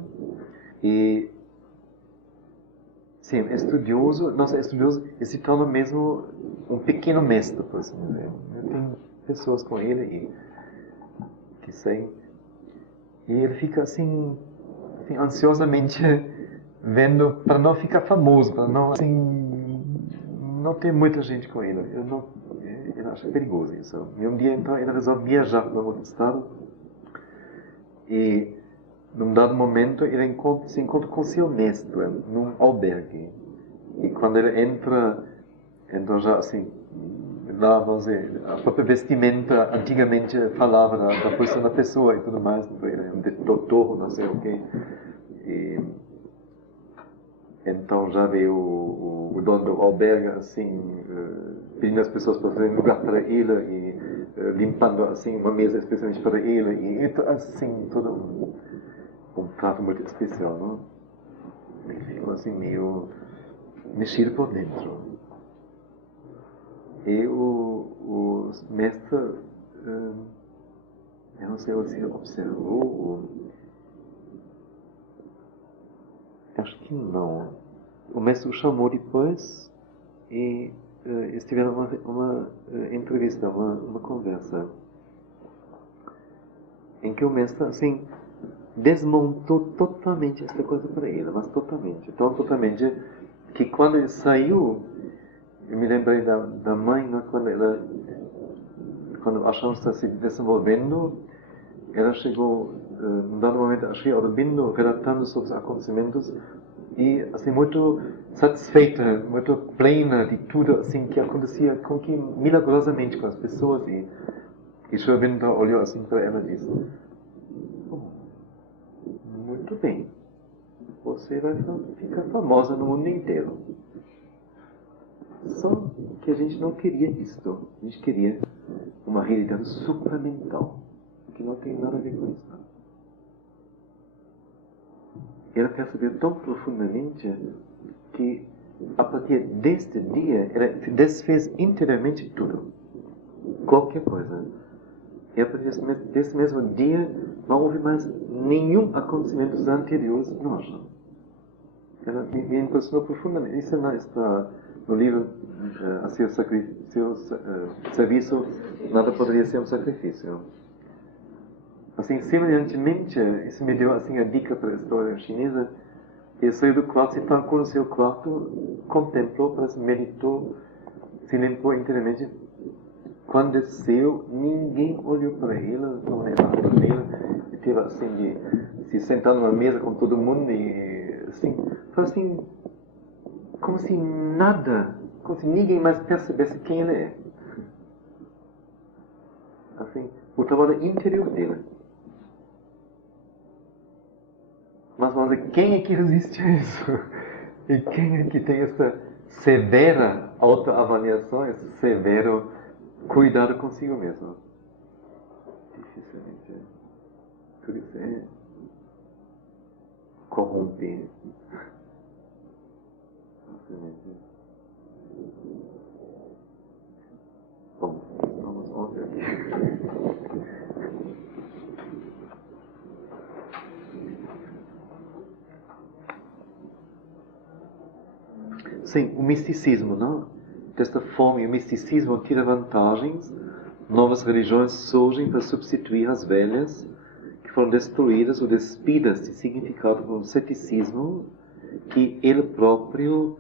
E, sim, estudioso, não só estudioso, ele se torna mesmo um pequeno mestre, por assim dizer. Tem pessoas com ele que sei. E ele fica assim ansiosamente vendo para não ficar famoso, para não não ter muita gente com ele. Ele acha perigoso isso. E um dia então ele resolve viajar para outro estado e num dado momento ele se encontra com seu mestre num albergue. E quando ele entra, então já assim, lá, vamos dizer, a própria vestimenta antigamente falava da posição da pessoa e tudo mais, ele é um doutor, não sei o quê. E então já veio o dono do albergue assim, pedindo às pessoas para fazerem lugar para ele e limpando assim uma mesa especialmente para ele e assim todo um trato muito especial, não? Ele ficou assim meio mexido por dentro. E o mestre, eu não sei se ele observou, acho que não. O mestre o chamou depois e eles tiveram uma entrevista, uma conversa, em que o mestre, assim, desmontou totalmente essa coisa para ele, mas totalmente. Tão totalmente que quando ele saiu, eu me lembrei da mãe, né, quando a chance está se desenvolvendo, ela chegou, num dado momento, a Sri Aurobindo, relatando sobre os acontecimentos, e assim, muito satisfeita, muito plena de tudo assim, que acontecia milagrosamente com as pessoas. E Sri Aurobindo olhou assim para ela e disse: oh, muito bem, você vai ficar famosa no mundo inteiro. Só que a gente não queria isto. A gente queria uma realidade supramental, que não tem nada a ver com isso. Ela percebeu tão profundamente que, a partir deste dia, ela desfez inteiramente tudo. Qualquer coisa. E a partir desse mesmo dia, não houve mais nenhum acontecimento dos anteriores. Não. Ela me impressionou profundamente. Isso não está no livro, a seu serviço, nada poderia ser um sacrifício. Assim, semelhantemente, isso me deu assim a dica para a história chinesa. Ele saiu do quarto, se trancou no seu quarto, contemplou, meditou, se limpou inteiramente. Quando desceu, ninguém olhou para ele, não olhava para ele. Ele teve assim de se sentar numa mesa com todo mundo e assim, foi assim, como se nada, como se ninguém mais percebesse quem ele é. Assim, o trabalho interior dele. Mas vamos dizer, quem é que resiste a isso? E quem é que tem essa severa autoavaliação, esse severo cuidado consigo mesmo? Dificilmente. Tudo isso corrompe. Bom, vamos ontem aqui. Sim, o misticismo, não? Desta forma, o misticismo tira vantagens, novas religiões surgem para substituir as velhas, que foram destruídas ou despidas de significado por um ceticismo que ele próprio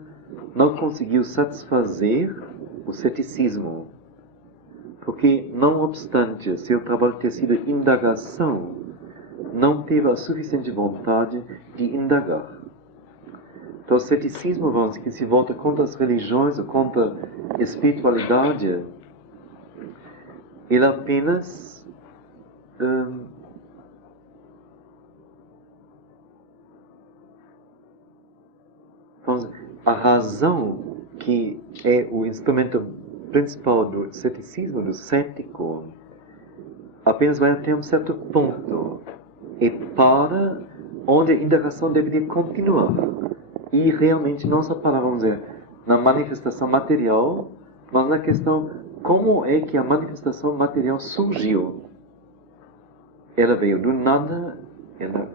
não conseguiu satisfazer o ceticismo. Porque, não obstante seu trabalho ter sido indagação, não teve a suficiente vontade de indagar. Então, o ceticismo, vamos dizer, que se volta contra as religiões ou contra a espiritualidade, ele apenas vamos dizer, a razão que é o instrumento principal do ceticismo, do cético, apenas vai até um certo ponto e para onde a indagação deveria continuar. E realmente não só para, vamos dizer, na manifestação material, mas na questão como é que a manifestação material surgiu. Ela veio do nada,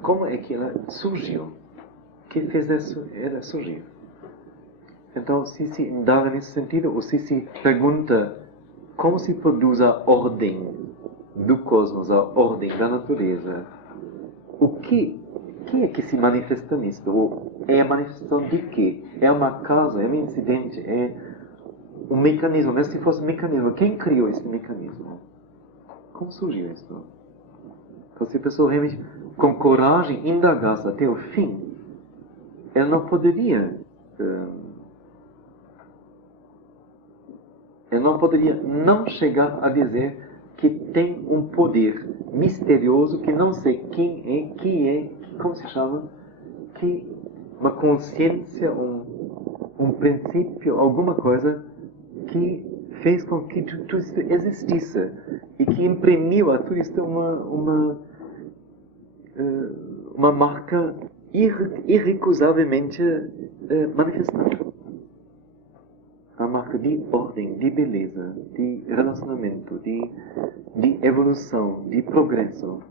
como é que ela surgiu? O que fez ela surgir? Então, se se indaga nesse sentido, ou se se pergunta como se produz a ordem do cosmos, a ordem da natureza, o que é que se manifesta nisso? Ou é a manifestação de quê? É uma causa, é um incidente, é um mecanismo. Mas se fosse um mecanismo, quem criou esse mecanismo? Como surgiu isso? Então, se a pessoa realmente, com coragem, indagasse até o fim, ela não poderia não chegar a dizer que tem um poder misterioso que não sei quem é, que é, como se chama, que uma consciência, um princípio, alguma coisa que fez com que tudo isso existisse e que imprimiu a tudo isto uma marca irrecusavelmente manifestada. A marca de ordem, de beleza, de relacionamento, de evolução, de progresso.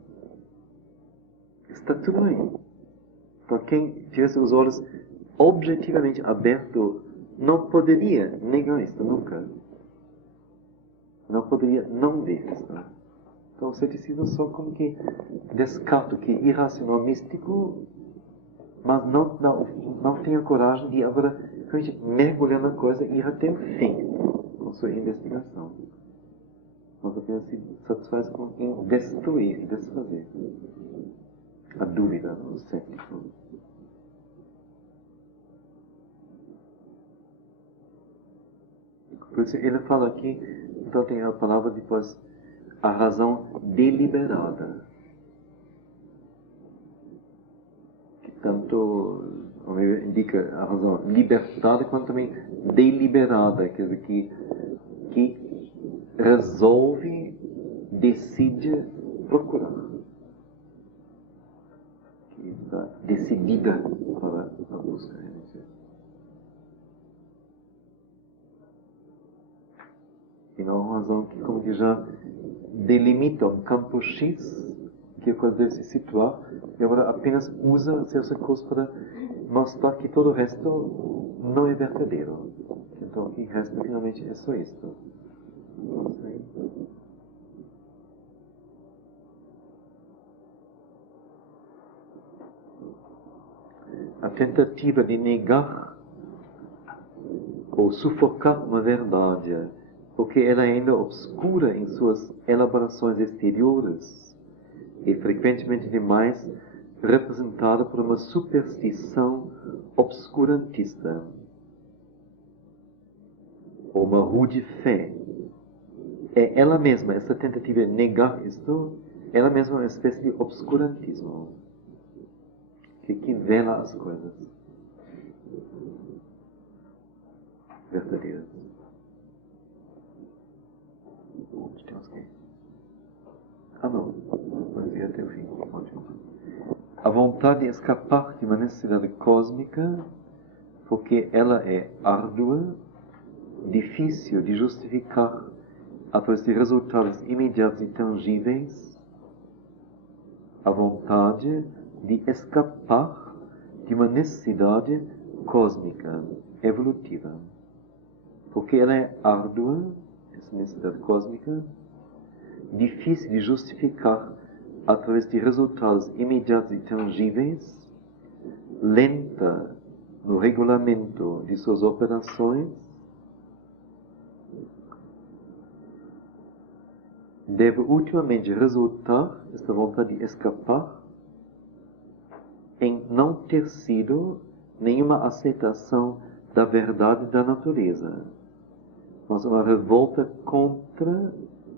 Está tudo aí. Então, quem tivesse os olhos objetivamente abertos não poderia negar isso nunca. Não poderia não ver isso. Então, o ceticismo só como que descarta que é irracional, místico, mas não tem a coragem de agora mergulhar na coisa e ir até o fim com sua investigação. Mas apenas se satisfaz com destruir e desfazer a dúvida, o cético. Por isso ele fala aqui, então tem a palavra depois, a razão deliberada. Que tanto indica a razão libertada quanto também deliberada, quer dizer, que resolve, decide procurar. Que está decidida para a busca. E não uma razão que, como que já delimita um campo X, que a coisa deve se situar, e agora apenas usa seus recursos para mostrar que todo o resto não é verdadeiro. Então, o que resta finalmente é só isto. A tentativa de negar ou sufocar uma verdade, porque ela é ainda obscura em suas elaborações exteriores e frequentemente demais representada por uma superstição obscurantista ou uma rude fé. É ela mesma, essa tentativa de negar isto, ela mesma é uma espécie de obscurantismo que vela as coisas verdadeiras. Não. Vamos ir até o fim. A vontade de escapar de uma necessidade cósmica, porque ela é árdua, difícil de justificar através de resultados imediatos e tangíveis. A vontade de escapar de uma necessidade cósmica, evolutiva. Porque ela é árdua, essa necessidade cósmica, difícil de justificar através de resultados imediatos e tangíveis, lenta no regulamento de suas operações, deve ultimamente resultar, esta vontade de escapar, em não ter sido nenhuma aceitação da verdade da natureza, mas uma revolta contra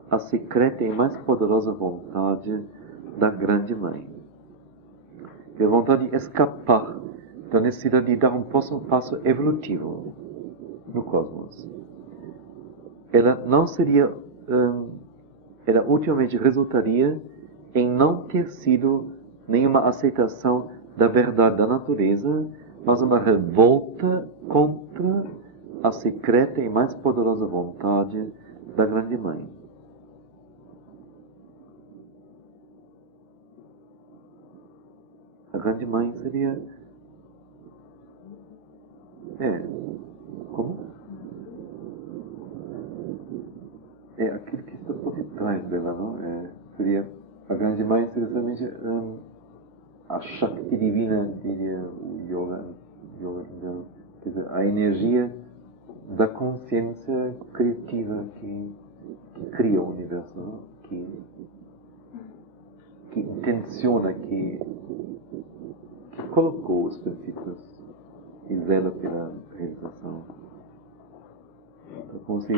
a secreta e mais poderosa vontade da Grande Mãe. E a vontade de escapar da necessidade de dar um próximo passo evolutivo no cosmos. Ela não seria, ela ultimamente resultaria em não ter sido nenhuma aceitação da verdade da natureza, mas uma revolta contra a secreta e mais poderosa vontade da Grande Mãe. A Grande Mãe seria... Como? É aquilo que está por detrás dela, não? Seria... A Grande Mãe seria somente a Shakti divina, diria o yoga indiano. Quer dizer, a energia da consciência criativa que cria o universo, não? Que intenciona, que colocou os princípios e zela pela realização. Então, como se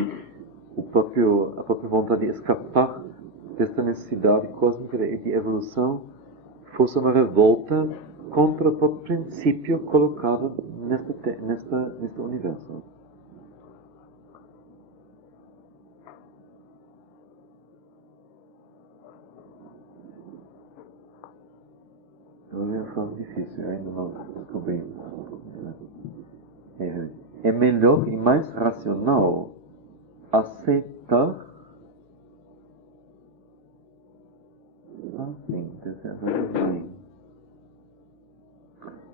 a própria vontade de escapar desta necessidade cósmica de evolução fosse uma revolta contra o próprio princípio colocado neste universo. É uma frase difícil, ainda não descobri. É melhor e mais racional aceitar.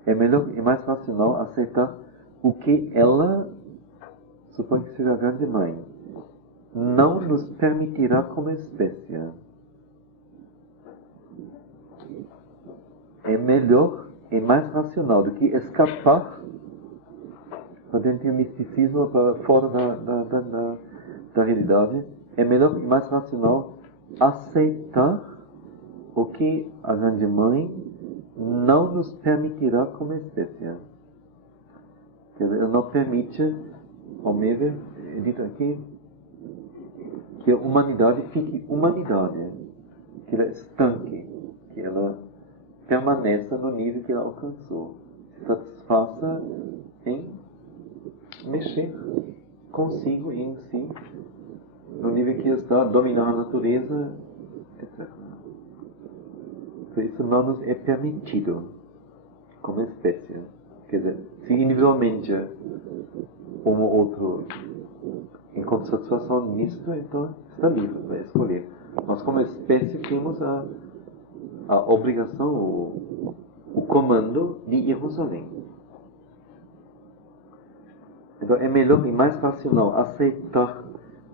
É melhor e mais racional aceitar o que ela, suponho que seja a Grande Mãe, não nos permitirá como espécie. É melhor e mais racional do que escapar para dentro do misticismo, para fora da realidade. É melhor e mais racional aceitar o que a Grande Mãe não nos permitirá como espécie. Quer dizer, ela não permite, ao meu ver, é dito aqui, que a humanidade fique humanidade, que ela estanque, que ela permaneça no nível que ela alcançou, se satisfaça em mexer consigo e em si, no nível que está, dominar a natureza, etc. Por isso não nos é permitido como espécie. Quer dizer, se individualmente um ou outro encontra satisfação nisso, então está livre para escolher. Mas como espécie temos a obrigação, o comando de irmos além. Então é melhor e mais racional aceitar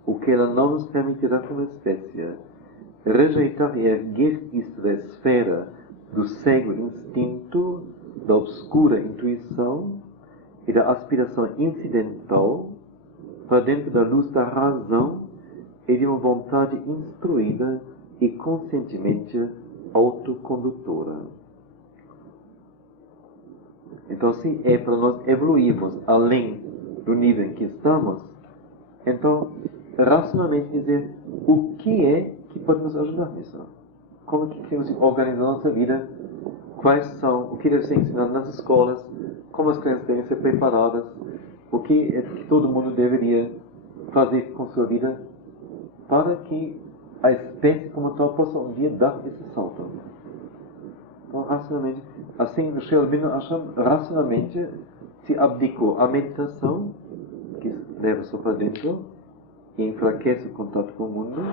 o que ela não nos permitirá como espécie, rejeitar e erguer isto da esfera do cego instinto, da obscura intuição e da aspiração incidental para dentro da luz da razão e de uma vontade instruída e conscientemente autocondutora. Então, se é para nós evoluirmos além do nível em que estamos, então, racionalmente dizer o que é que pode nos ajudar nisso. Como é que queremos organizar a nossa vida, quais são, o que deve ser ensinado nas escolas, como as crianças devem ser preparadas, o que é que todo mundo deveria fazer com sua vida para que a espécie como tal possa um dia dar esse salto. Então, racionalmente, assim, o Sri Aurobindo Ashram, racionalmente, se abdicou a meditação, que leva só para dentro, e enfraquece o contato com o mundo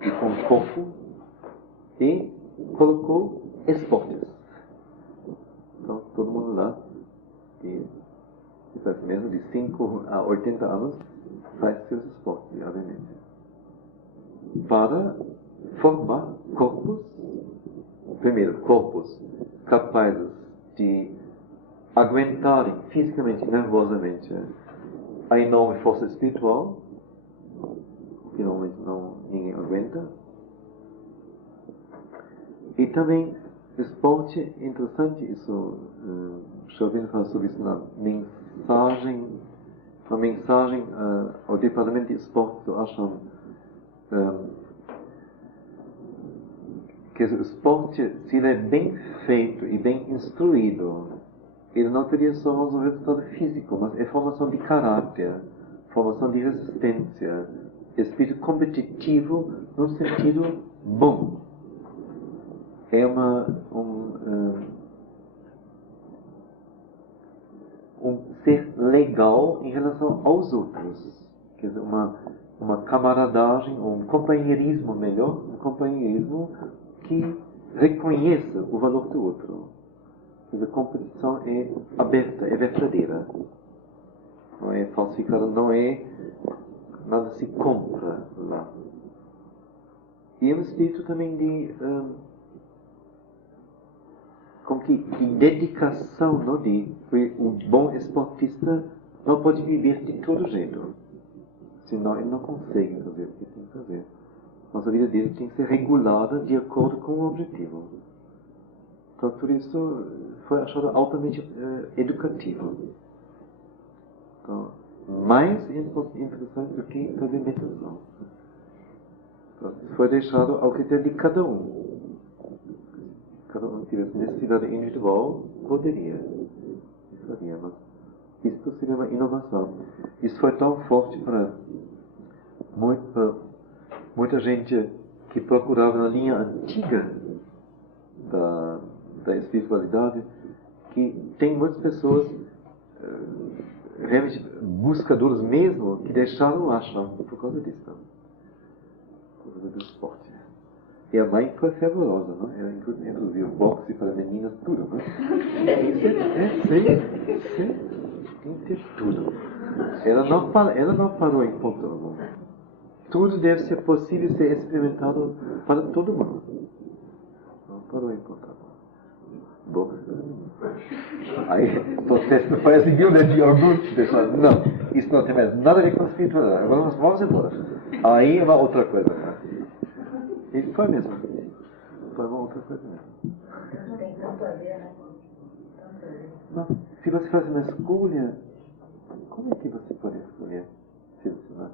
e com o corpo, e colocou esportes. Então, todo mundo lá, que faz mesmo de 5 a 80 anos, faz seus esportes, diariamente. Para formar corpos, primeiro, corpos capazes de aguentarem fisicamente e nervosamente a enorme força espiritual, que normalmente ninguém aguenta. E também, esporte, interessante, isso, já ouvi falar sobre isso na mensagem ao Departamento de Esporte do Ashram, que o esporte, se ele é bem feito e bem instruído, ele não teria só um resultado físico, mas é formação de caráter, formação de resistência, espírito competitivo no sentido bom. É ser legal em relação aos outros. Quer dizer, uma camaradagem, um companheirismo melhor, um companheirismo que reconheça o valor do outro. Quer dizer, a competição é aberta, é verdadeira. Não é falsificada, não é nada se compra lá. E é um espírito também de como que dedicação, não de o bom esportista não pode viver de todo jeito, senão ele não consegue fazer o que tem que fazer. Nossa vida dele tem que ser regulada de acordo com o objetivo. Então, por isso foi achado altamente educativo. Então, mais interessante do que fazer meditação. Então, foi deixado ao critério de cada um. Cada um tivesse necessidade individual, poderia. Mas isso seria uma inovação. Isso foi tão forte para muita gente que procurava na linha antiga da espiritualidade, que tem muitas pessoas realmente buscadores mesmo, que deixaram o ashram por causa disso. Por causa do esporte. E a mãe foi fervorosa, não? Ela introduziu boxe para meninas, tudo, não? Sim, tem que ter tudo. Ela não parou em ponto algum. Tudo deve ser possível ser experimentado para todo mundo. Não parou em ponto algum. Boxe. Aí, protesto não foi assim, de orgulho, não, isso não tem mais nada a ver com a espiritualidade. Agora vamos embora. Aí é uma outra coisa. E foi mesmo. Foi uma outra coisa mesmo. Não tem tanto a ver, né? Não. Se você faz uma escolha, como é que você pode escolher? Se você não